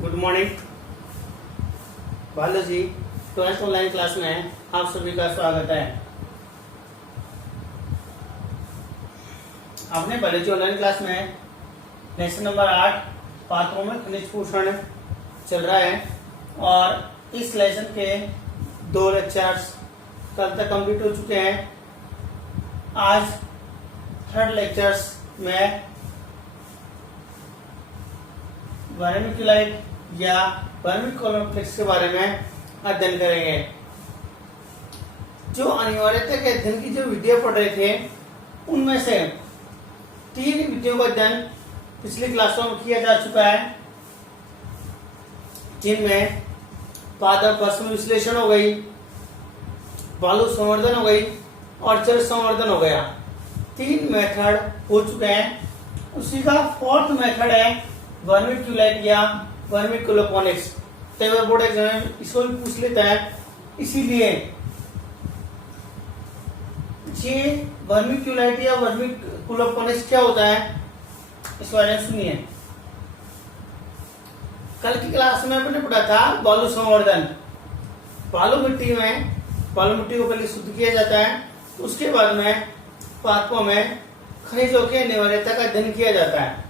Good morning biology twelfth online class में आप सभी का स्वागत है। आपने बायोलॉजी ऑनलाइन क्लास में लेसन नंबर 8 पात्रों में खनिज पोषण चल रहा है और इस लेसन के 2 लेक्चर्स कल तक कंप्लीट हो चुके हैं। आज थर्ड लेक्चर्स में वर्मिकुलाइट या वर्मिकोलॉम्प्लेक्स के बारे में अध्ययन करेंगे। जो अनिवार्यता के अध्ययन की जो वीडियो पढ़ रहे थे उनमें से 3 वीडियो का अध्ययन पिछली क्लासों में किया जा चुका है, जिनमें पादप भस्म विश्लेषण हो गई, बालू संवर्धन हो गई और जल संवर्धन हो गया। 3 मेथड हो चुके हैं। उसी का 4th मेथड है वर्मिकुलाइट या वर्मिकुलोपोनिक्स। पेपर बोर्ड एग्जाम इसको भी पूछ लेता है, इसीलिए ये वर्मिकुलाइट या वर्मिकुलोपोनिक्स क्या होता है इस बारे में सुनिए। कल की क्लास में मैंने पढ़ा था बालू संवर्धन। बालू मिट्टी को पहले शुद्ध किया जाता है, उसके बाद में पादपों में खनिजों की अनिवार्यता का अध्ययन किया जाता है।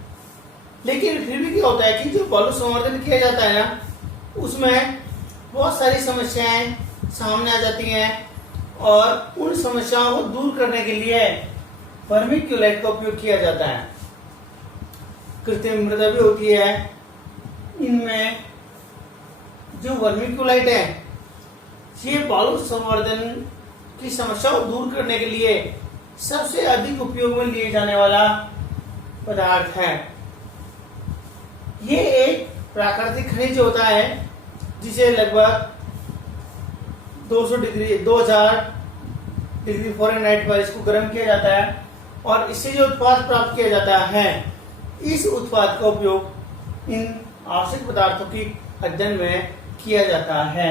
लेकिन फिर भी क्या होता है कि जो बालू संवर्धन किया जाता है ना, उसमें बहुत सारी समस्याएं सामने आ जाती हैं और उन समस्याओं को दूर करने के लिए वर्मिकुलाइट का उपयोग किया जाता है। कृत्रिम मृदा भी होती है। इनमें जो वर्मिकुलाइट है ये बालू संवर्धन की समस्या को दूर करने के लिए सबसे अधिक उपयोग में लिए जाने वाला पदार्थ है। ये एक प्राकृतिक खनिज होता है जिसे लगभग 2000 डिग्री फ़ारेनहाइट पर इसको गर्म किया जाता है और इससे जो उत्पाद प्राप्त किया जाता है, इस उत्पाद का उपयोग इन आवश्यक पदार्थों की अध्ययन में किया जाता है।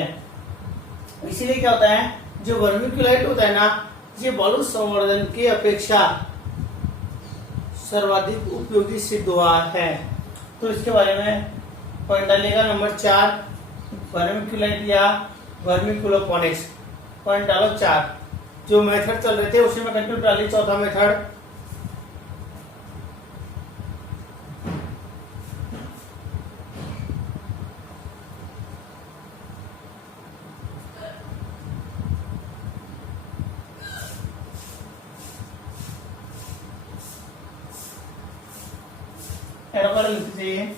इसीलिए क्या होता है, जो वर्मिकुलाइट होता है ना, ये बालू संवर्धन की अपेक्षा सर्वाधिक उपयोगी सिद्ध हुआ है। तो इसके बारे में पॉइंट डालेगा नंबर 4 वर्मिकुलाइट या वर्मिकुलोपोनिक्स। पॉइंट डालो 4। जो मेथड चल रहे थे उसी में कंटिन्यू डाली। चौथा मेथड एरोपर लिखते चाहिए।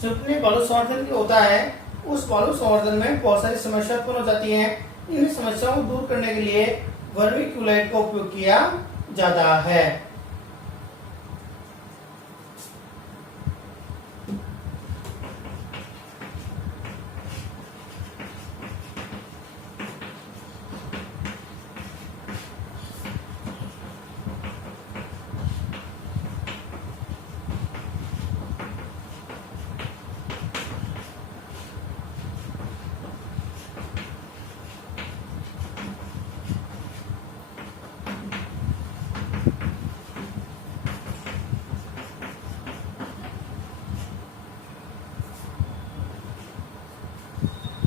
जो अपने बालू संवर्धन होता है, उस बालू संवर्धन में बहुत सारी समस्या उत्पन्न हो जाती हैं। इन समस्याओं को दूर करने के लिए वर्मिकुलाइट का उपयोग किया जाता है।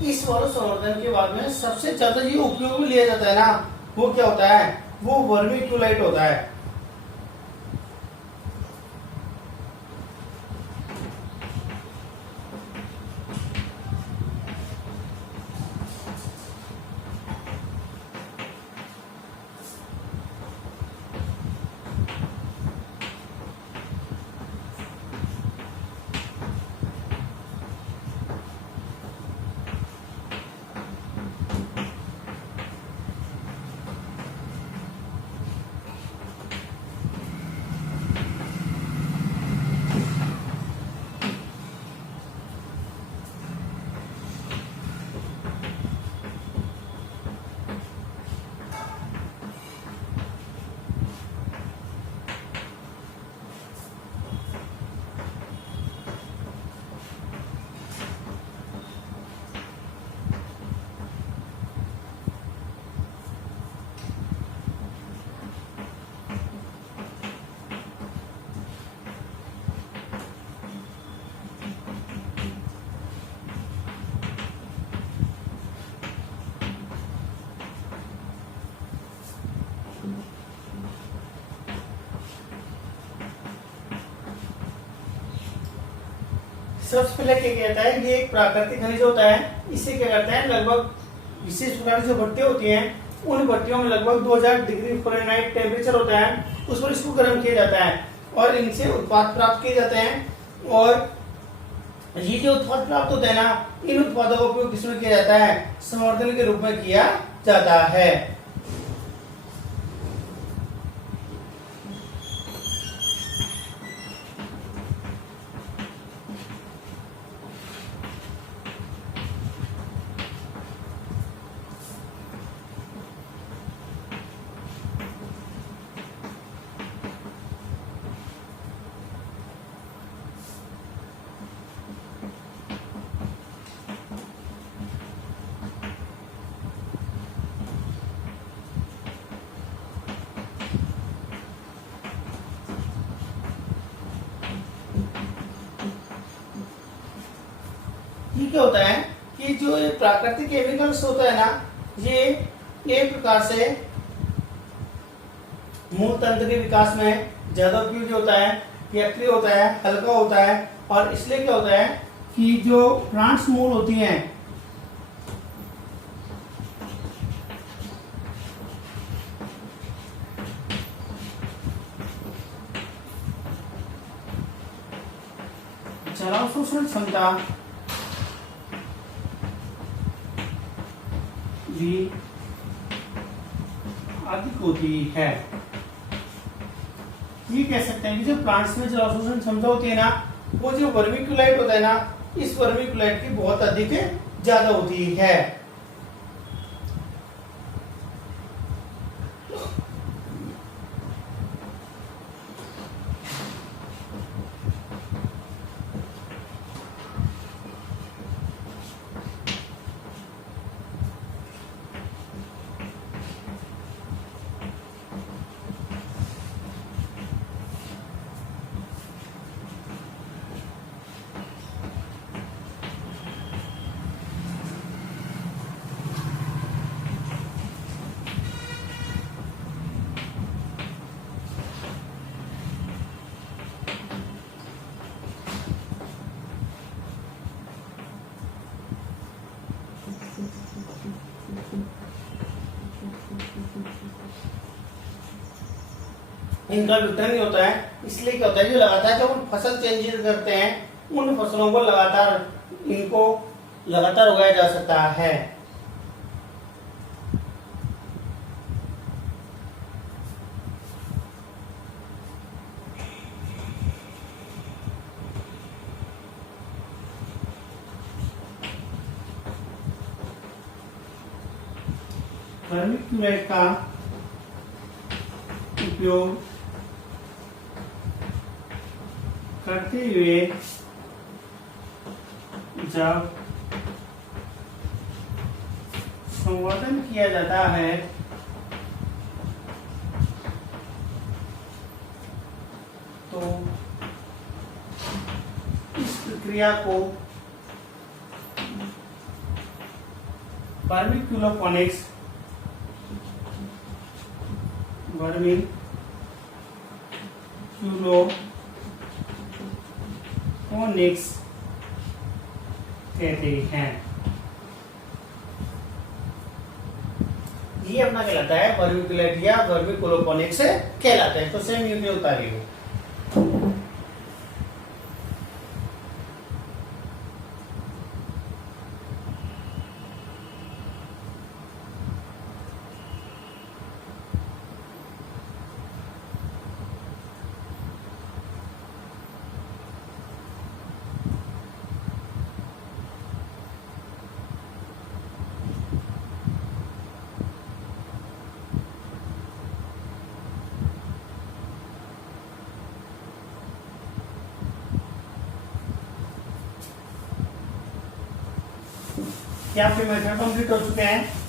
इस वाले संवर्धन के बाद में सबसे ज्यादा ये उपयोग में लिया जाता है ना, वो क्या होता है, वो वर्मीक्यूलाइट होता है। सबसे पहले क्या कहता है, ये एक प्राकृतिक खनिज होता है। इससे क्या करता है, लगभग विशेष प्रकार की जो भट्टियां होती हैं, उन भट्टियों में लगभग 2000 डिग्री फ़ारेनहाइट टेम्परेचर होता है, उस पर इसको गर्म किया जाता है और इनसे उत्पाद प्राप्त किए जाते हैं। और ये जो उत्पाद प्राप्त होते हैं ना, इन उत्पादों का उपयोग किसमें किया जाता है, संवर्धन के रूप में किया जाता है। ये क्या होता है कि जो ये प्राकृतिक केमिकल्स होता है ना, ये एक प्रकार से मूल तंत्र के विकास में ज्यादा उपयोगी होता है, रिएक्टिव होता है, हल्का होता है। और इसलिए क्या होता है कि जो प्लांट्स मूल होती हैं, जलावशोषण क्षमता भी अधिक होती है। ये कह सकते हैं कि जो प्लांट्स में जलावशोषण क्षमता होती है ना, वो जो वर्मीक्यूलाइट होता है ना, इस वर्मीक्यूलाइट की बहुत अधिक ज्यादा होती है। इनका वितरण नहीं होता है, इसलिए क्या होता है कि लगातार जब हम फसल चेंजेस करते हैं, उन फसलों को लगातार उगाया जा सकता है। वर्मीक्यूलाइट का उपयोग करते हुए जब संवर्धन किया जाता है तो इस प्रक्रिया को वर्मिक्यूलोपोनिक्स कहते हैं। ये अपना कहलाता है वर्मिकुलेट या वर्मिकुलोपोनिक्स कहलाता है। तो सेम यूं में उतारिए। क्या आपके मेथड कंप्लीट हो चुके हैं?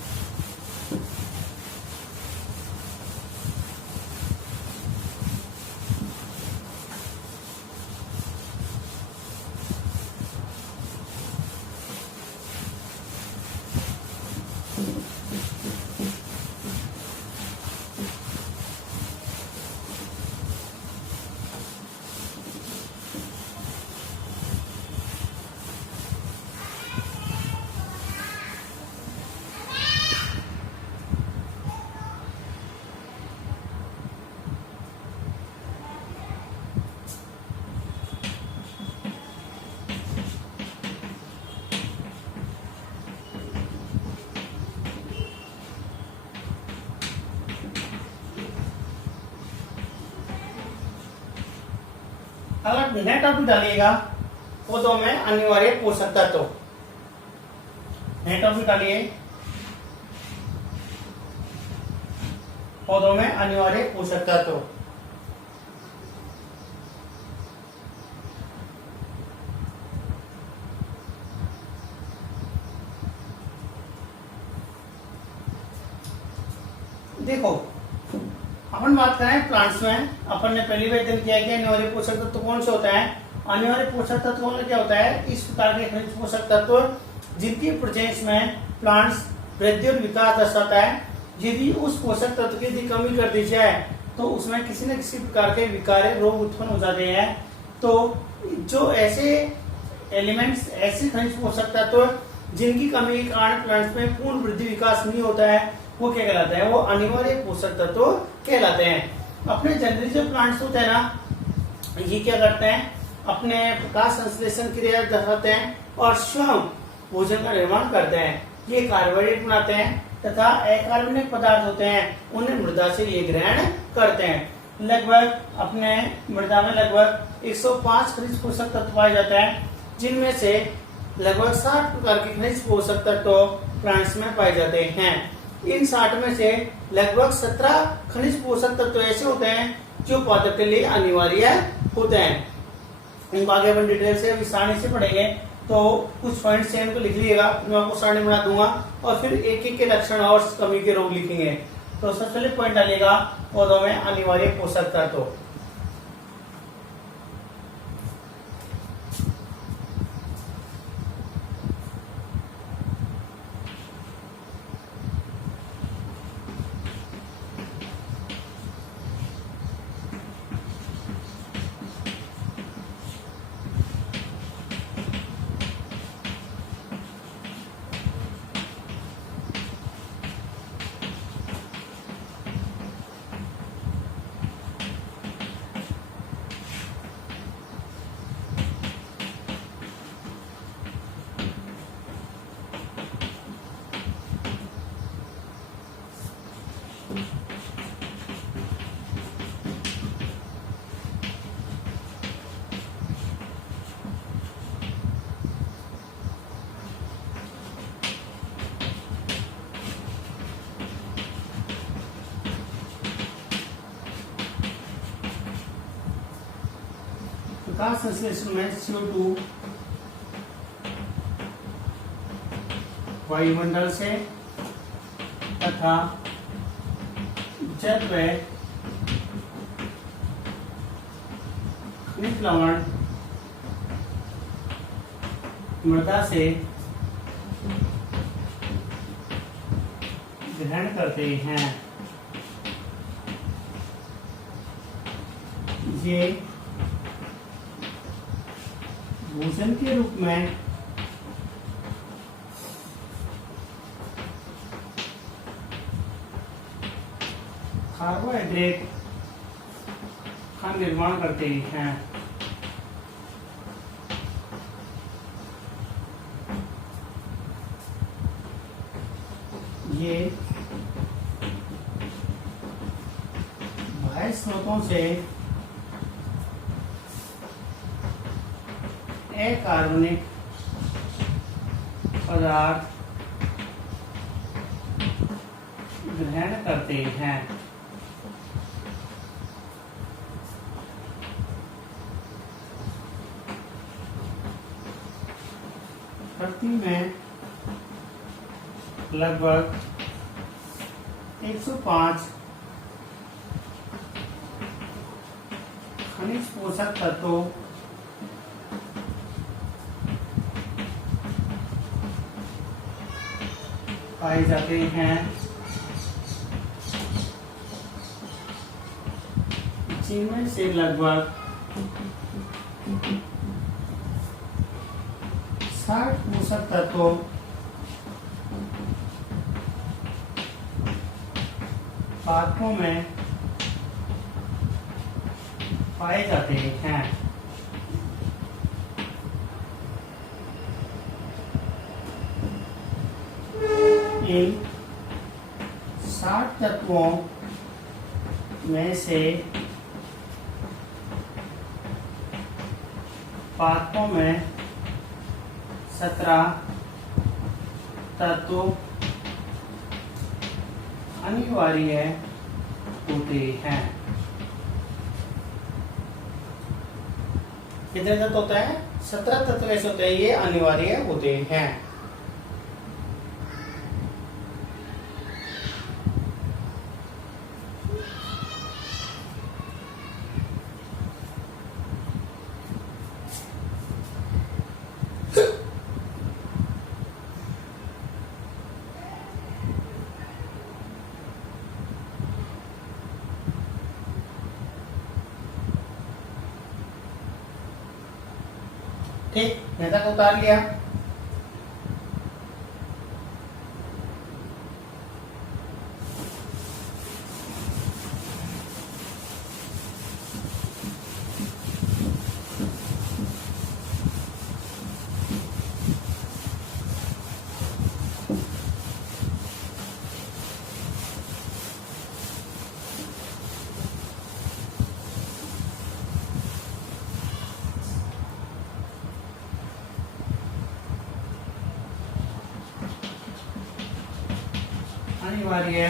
अगर नए टॉपिक डालिएगा पौधों में अनिवार्य पोषक तत्व। नए टॉपिक डालिए, पौधों में अनिवार्य पोषक तत्व। देखो अपन बात करें प्लांट्स में, अपन ने पहली बार अध्ययन किया कि अनिवार्य पोषक तत्व कौन से होता है। अनिवार्य पोषक तत्व में क्या होता है, इस प्रकार के खनिज पोषक तत्व जिनकी प्रेजेंस में प्लांट्स वृद्धि और विकास दर्शाता है। यदि उस पोषक तत्व की यदि कमी कर दी जाए तो उसमें किसी न किसी प्रकार के विकार रोग उत्पन्न हो जाते हैं। तो जो ऐसे एलिमेंट्स, ऐसे खनिज पोषक तत्व जिनकी कमी के कारण प्लांट्स में पूर्ण वृद्धि विकास नहीं होता है, वो क्या कहलाता है, वो अनिवार्य पोषक तत्व कहलाते हैं। अपने जनरली जो प्लांट्स होते हैं ना, ये क्या करते हैं, अपने प्रकाश संश्लेषण क्रिया दर्शाते हैं और स्वयं भोजन का निर्माण करते हैं। ये कार्बोहाइड्रेट बनाते हैं तथा अकार्बनिक पदार्थ होते हैं, उन्हें मृदा से ये ग्रहण करते हैं। लगभग अपने मृदा में लगभग 105 खनिज पोषक तत्व पाए जाते हैं, जिनमें से लगभग 60 प्रकार के खनिज पोषक तत्व प्लांट्स में पाए जाते हैं। इन 60 में से लगभग 17 खनिज पोषक तत्व ऐसे होते हैं जो पादप के लिए अनिवार्य होते हैं। इनको आगे अपन डिटेल से विस्तार से पढ़ेंगे, तो कुछ पॉइंट्स हैं इनको लिख लीजिएगा, मैं आपको सारणी बना दूंगा और फिर एक एक के लक्षण और कमी के रोग लिखेंगे। तो सबसे पहले पॉइंट डालिएगा पौधों में अनिवार्य पोषक तत्व। प्रकाश संश्लेषण में CO2 वायुमंडल से तथा जल व खनिज लवण मृदा से ग्रहण करते हैं। ये भोजन के रूप में कार्बोहाइड्रेट का निर्माण करते हैं। ये बाह्य स्रोतों से अकार्बनिक पदार्थ ग्रहण करते हैं। धरती में लगभग 105 खनिज पोषक तत्वों पाए जाते हैं, जिनमें से लगभग 60 पोषक तत्वों पादपों में पाए जाते हैं। इन 60 तत्वों में से पादपों में 17 तत्व अनिवार्य होते हैं। कितने तत्व होता है? 17 तत्व ऐसे होते हैं, ये अनिवार्य होते हैं। ठीक, नेता को उतार लिया। अनिवार्य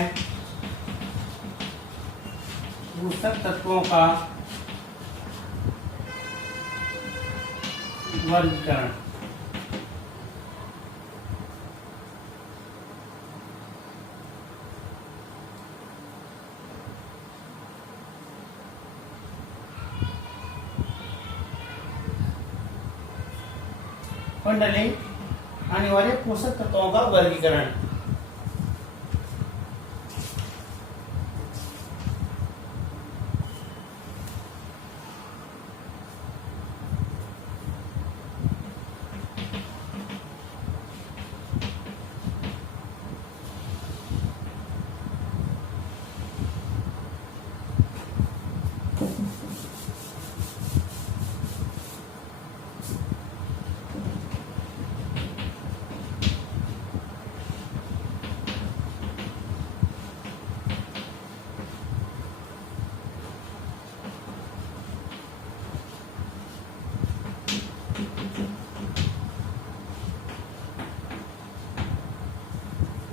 पोषक तत्वों का वर्गीकरण। मंडली अनिवार्य पोषक तत्वों का वर्गीकरण।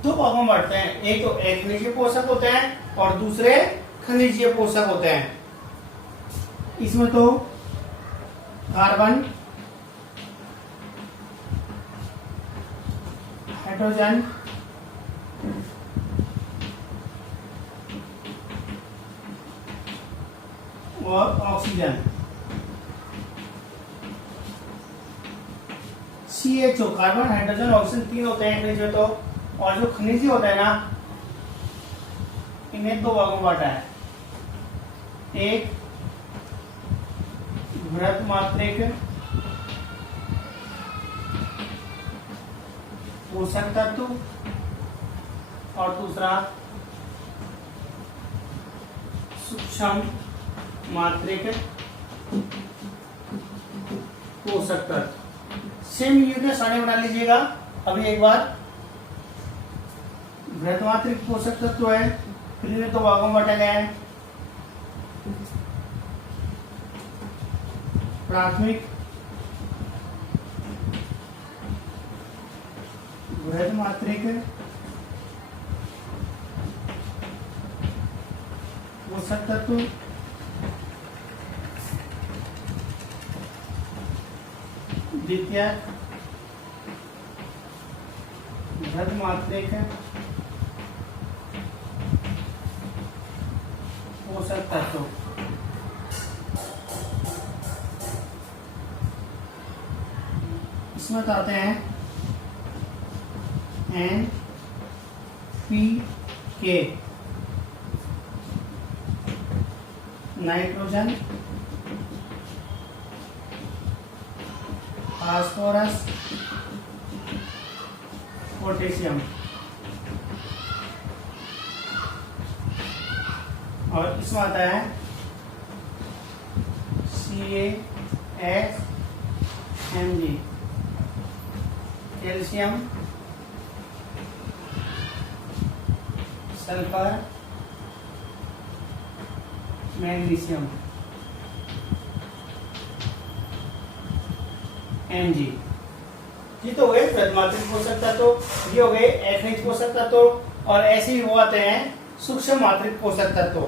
दो भागों में बांटते हैं, एक तो अखनिजीय पोषक होते हैं और दूसरे खनिजीय पोषक होते हैं। इसमें तो कार्बन, हाइड्रोजन, और oxygen, CHO, carbon, hydrogen, oxygen तीन होते हैं खनिज में तो। और जो खनिजी होता है ना, इन्हें दो भागों में बांटा है। एक बृहत मात्रिक पोषक तत्व और दूसरा सूक्ष्म मात्रिक पोषक तत्व। सेम यूनिट सारे बना लीजिएगा। अभी एक बार बृहत मात्रिक पोषक तत्व है, फिर इन्हें दो भागों में बांटा गया है। प्राथमिक बृहत मात्रिक पोषक तत्व, द्वितीय बृहत मात्रिक पोषक तत्व। इसमें बताते हैं NPK नाइट्रोजन, फास्फोरस, पोटेशियम और इसमें आता है CaSMg calcium, sulphur, magnesium, Mg। ये तो हो गए बृहत पोषक तत्व, ये हो गए अखनिज पोषक तत्व और ऐसे ही वो आते हैं सूक्ष्म मात्रिक पोषक तत्व।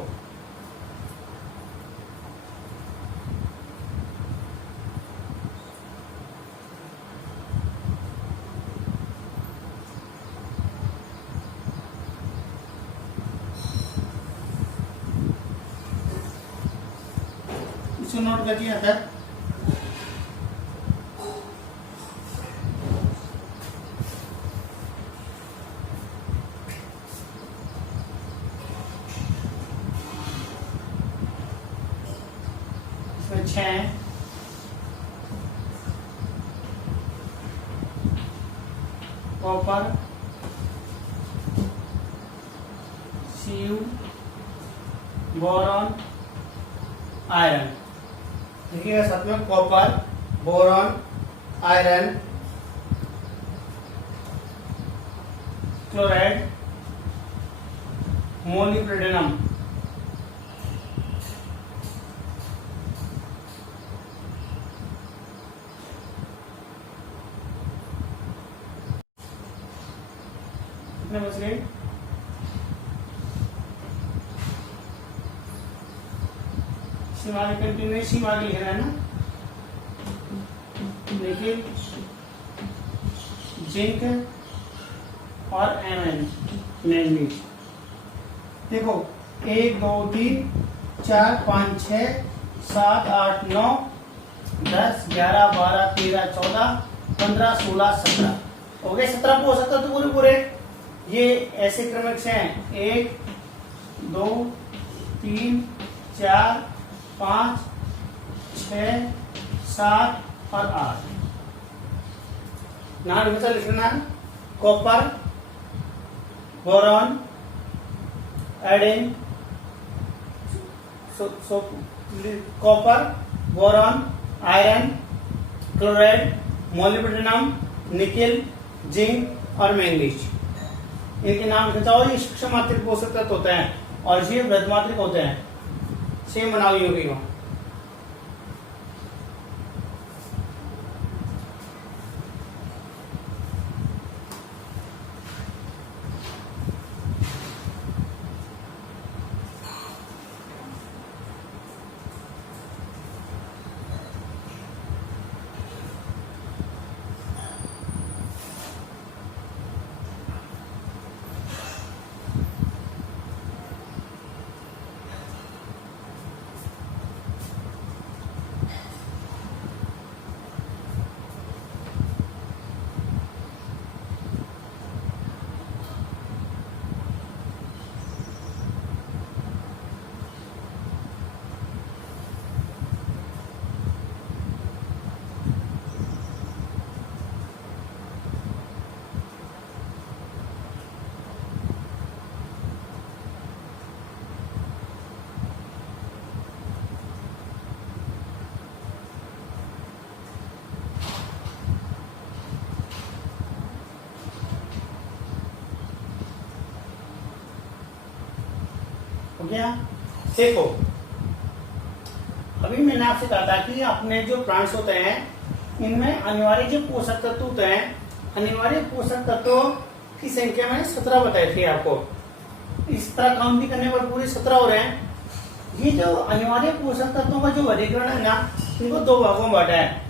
इसको नोट करिए यहाँ तक। इसमें 6 कॉपर, Cu, बोरॉन, आयरन। देखिएगा साथ में copper, boron, iron, chloride, molybdenum. कितने बच गए? कंटिन्यूस आगे लिख रहा है ना। देखिए जिंक और मैंगनीज। देखो 1 2 3 4 5 6 7 8 9 10 11 12 13 14 15 16 17 हो गए। 17 को हो सकता तो पूरे पूरे ये ऐसे क्रमिक से हैं 1 2 3 4 5 6 7 और 8। नाम हमेशा लिखना copper, boron, iodine, copper, boron, iron, chloride, molybdenum, nickel, zinc और मैंगनीज। इनके नाम लिखा हो। ये सूक्ष्म मात्रिक पोषक तत्व होते हैं और ये बृहत मात्रिक होते हैं। सेम बनाओ ये होगी। हो गया। देखो अभी मैंने आपसे कहा था कि अपने जो प्लांट्स होते हैं इनमें अनिवार्य जो पोषक तत्व होते हैं, अनिवार्य पोषक तत्वों की संख्या मैंने 17 बताई थी आपको। इस तरह काउंटिंग करने पर पूरे 17 हो रहे हैं। ये जो अनिवार्य पोषक तत्वों का जो वर्गीकरण है ना, इनको दो भागों में बांटा है।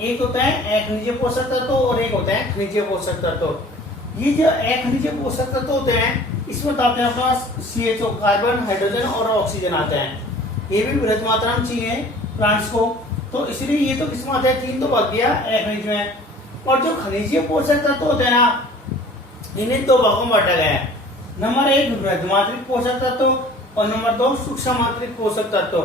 एक होता है अखनिज पोषक तत्व और एक होता है खनिज पोषक तत्व। ये जो अखनिज पोषक तत्व होते हैं इसमें तो आपके पास CHO कार्बन, हाइड्रोजन और ऑक्सीजन आते हैं। ये भी बृहद मात्रा में चाहिए प्लांट्स को, तो इसलिए ये तो किसमें आता है, 3 तो भाग गया अखनिज में। और जो खनिज पोषक तत्व होते हैं ना, इन्हें 2 भागों में बांटा गया है। नंबर 1 बृहद मात्रिक पोषक तत्व और नंबर 2 सूक्ष्म मात्रिक पोषक तत्व।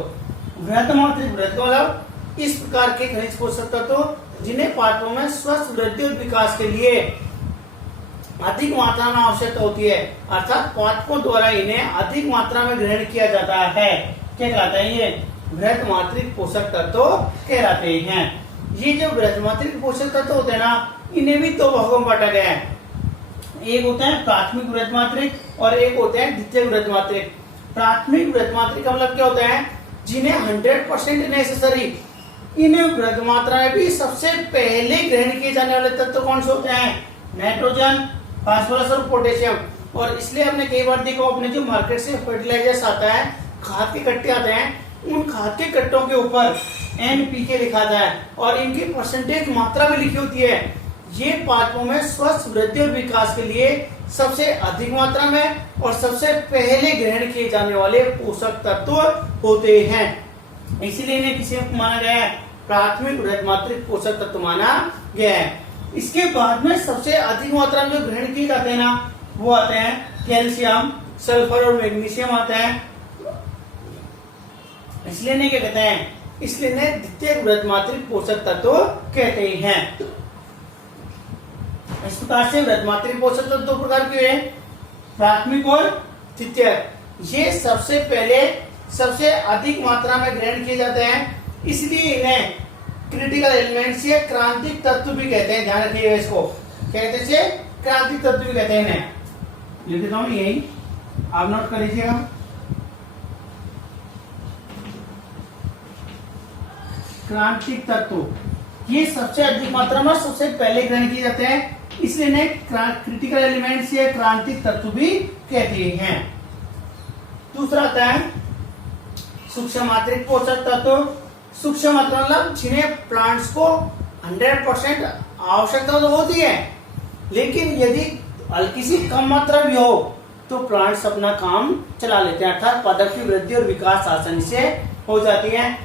बृहद मात्रिक मतलब इस प्रकार के खनिज पोषक तत्व जिन्हें पादपों में स्वस्थ वृद्धि और विकास के लिए अधिक मात्रा में आवश्यकता होती है, अर्थात पादपों द्वारा इन्हें अधिक मात्रा में ग्रहण किया जाता है। क्या कहलाता है ये? बृहद मात्रिक पोषक तत्व कहलाते हैं। ये जो बृहद मात्रिक पोषक तत्व होते हैं ना, इन्हें भी 2 भागों में बांटा गया है। एक होता है प्राथमिक बृहद मात्रिक और एक होते हैं द्वितीयक बृहद मात्रिक। प्राथमिक बृहद मात्रिक का मतलब क्या होता है, जिन्हें 100% नेसेसरी, इन्हें बृहद मात्रा में भी सबसे पहले ग्रहण किए जाने वाले तत्व कौन से होते हैं? नाइट्रोजन, फास्फोरस और पोटेशियम। और इसलिए हमने कई बार देखो, अपने जो मार्केट से फर्टिलाइजर्स आता है, खाद के कट्टे आते हैं, उन खाद के कट्टों के ऊपर NPK लिखा आता है और इनकी परसेंटेज मात्रा भी लिखी होती है। ये पादपों में स्वस्थ वृद्धि और विकास के लिए सबसे अधिक मात्रा में और सबसे पहले ग्रहण किए जाने वाले पोषक तत्व होते हैं। इसीलिए इन्हें किसे माना गया है? प्राथमिक बृहद मात्रिक पोषक तत्व माना गया है। इसके बाद में सबसे अधिक मात्रा में जो ग्रहण किए जाते हैं ना, वो आते हैं कैल्शियम, सल्फर और मैग्नीशियम आते हैं। इसलिए इन्हें क्या कहते हैं? इसलिए इन्हें द्वितीयक बृहद मात्रिक पोषक तत्व कहते हैं। इस प्रकार से बृहद मात्रिक पोषक तत्व 2 प्रकार के हैं, प्राथमिक और द्वितीयक। ये सबसे पहले सबसे अधिक मात्रा में ग्रहण किए जाते हैं, इसलिए इन्हें क्रिटिकल एलिमेंट्स या क्रांतिक तत्व भी कहते हैं। ध्यान रखिएगा इसको, क्या कहते हैं? क्रांतिक तत्व भी कहते हैं इन्हें। लिख देता हूं यही, आप नोट कर लीजिएगा। क्रांतिक तत्व ये सबसे अधिक मात्रा में सबसे पहले ग्रहण किए जाते हैं, इसलिए इन्हें क्रिटिकल एलिमेंट्स या क्रांतिक तत्व भी कहते हैं। दूसरा आता है सूक्ष्म मात्रिक पोषक तत्व। सूक्ष्म मात्रा मतलब जिन्हें प्लांट्स को 100% आवश्यकता तो होती है, लेकिन यदि हल्की सी कम मात्रा भी हो तो प्लांट्स अपना काम चला लेते हैं, अर्थात पादप की वृद्धि और विकास आसानी से हो जाती है।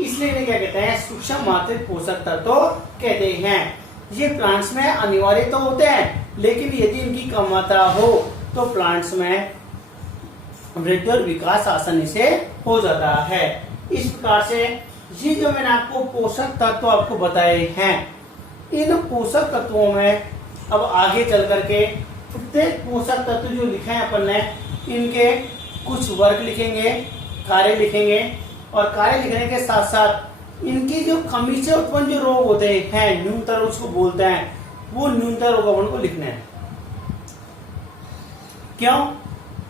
इसलिए इन्हें क्या कहते हैं? सूक्ष्म मात्रिक पोषक तत्व कहते हैं। ये प्लांट्स में अनिवार्य तो होते हैं, लेकिन यदि इनकी कम मात्रा हो तो प्लांट्स में वृद्धि और विकास आसानी से हो जाता है। इस प्रकार से ये जो मैंने आपको पोषक तत्व आपको बताए हैं, इन पोषक तत्वों में अब आगे चल करके प्रत्येक पोषक तत्व जो लिखे हैं अपन ने, इनके कुछ वर्ग लिखेंगे, कार्य लिखेंगे, और कार्य लिखने के साथ साथ इनकी जो कमी से उत्पन्न जो रोग होते हैं, न्यूनतर रोग उसको बोलते हैं, वो न्यूनतर रोग अपन को लिखने हैं। क्यों?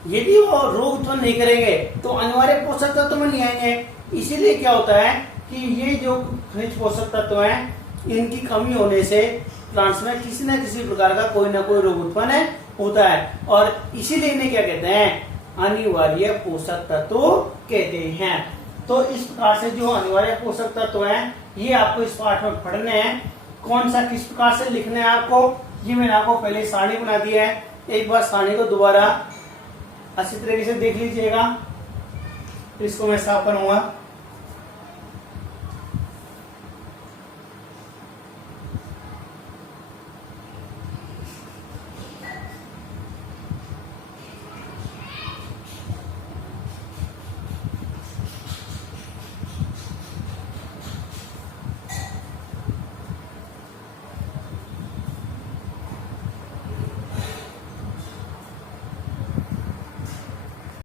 यदि वो रोग उत्पन्न नहीं करेंगे तो अनिवार्य पोषक तत्व में नहीं आएंगे। इसीलिए क्या होता है कि ये जो खनिज पोषक तत्व हैं, इनकी कमी होने से प्लांट्स में किसी न किसी प्रकार का कोई ना कोई रोग उत्पन्न होता है, और इसीलिए इन्हें क्या कहते हैं? अनिवार्य पोषक तत्व कहते हैं। तो इस प्रकार से जो अनिवार्य पोषक तत्व हैं, ये आपको इस पाठ में पढ़ने हैं। कौन सा किस प्रकार से लिखना है आपको, ये मैंने आपको पहले सारणी बना दी है। एक बार सारणी को दोबारा अच्छी तरीके से देख लीजिएगा। इसको मैं साफ करूंगा।